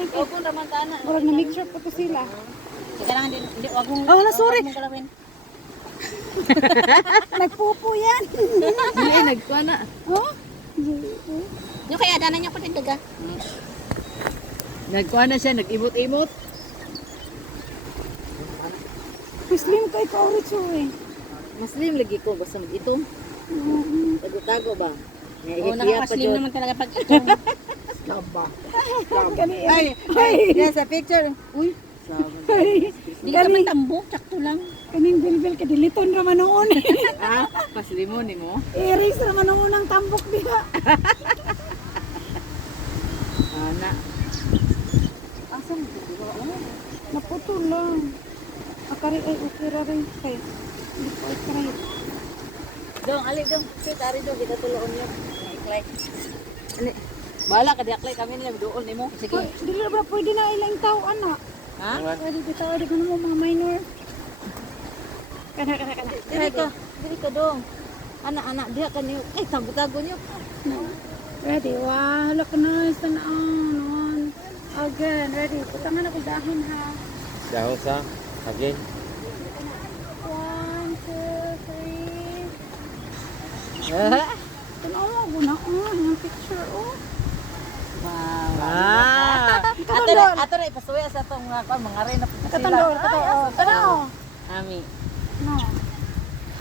Opo naman tana. Murag na mixture po to sila. Kailangan din, wag mong, Oh, wala, sorry. wag mong galawin. Nagpupo yan. Dili nagkuha na. Oh? Yung kaya danan niya ko din daga. Nagkuha na siya, nag-imot-imot. Muslim kay Kaurits eh. Muslim lagi ko basta mag-itom. Tago-tago ba? Oo, nakapaslim naman talaga pag ito. Laba. Ay, yan sa picture. Uy, Hindi ka man tambok, sakto lang. Kaning bilbil ka diliton raman noon. ah, paslimon mo. Iris raman noon ang tambok diha. Ana. Asan dito? Naputol lang. Akari ay ukira rin kay. Hindi ko ikray. Dong, ali dong. Ari dong kita tuloon niyo. Iklay. Ali. Bala ka diaklay kami niya doon nimo. Sige. Dili ba pwede na ilang tao anak? Ha? Pwede bitaw di mo mga minor. Kana. Dili ka dong. Anak-anak diha kaniyo. Ay, tago-tago niyo. Ready? Wow, look nice and on. Again, ready. Putangan ako dahin ha. Dahil sa again. 1, 2, 3. Tanaw mo na yung picture oh. Wow. Ato na ipasuya sa tong mga rin na sila. Katandor, tanaw. Ami. No.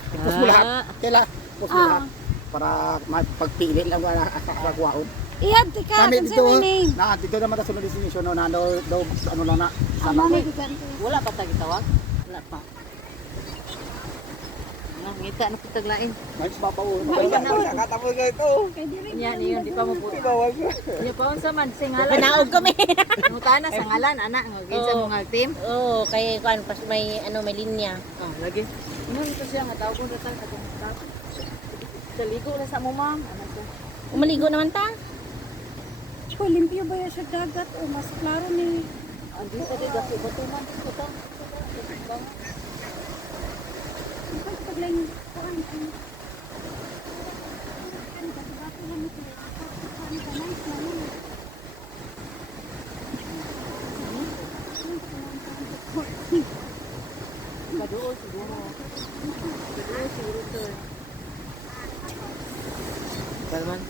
Tapos mo lahat. Kailan? Tapos mo lahat. Para pagpili lang wala sa kuwaon. Iyad tika Kami kan dito, sa name. dito naman sa sunod destination no, na daw ano lang na. Sa Ama may mga gigante. Wala pa tagi tawag? Wala pa. Ano, ngita na putag lain. may babaw. Nakatapos ko ito. Kay diri. Nya niyo di pa mo po. Bawal ko. Niyo pa unsa man sing ngalan. Panaog kami. Mutana sa ngalan anak nga ginsa mo nga team. Oo, kay kuan pas may ano may linya. Oh, lagi. Ano nito siya nga tawag ko datang sa tawag. Kaligo na sa mo ma'am. Ano to? Umaligo naman ta. Ko limpyo ba yan sa dagat o mas klaro ni Andi sa di gapi bato man dito ta. paglang kuan. Kaduol siguro. Kaduol siguro to. Salman.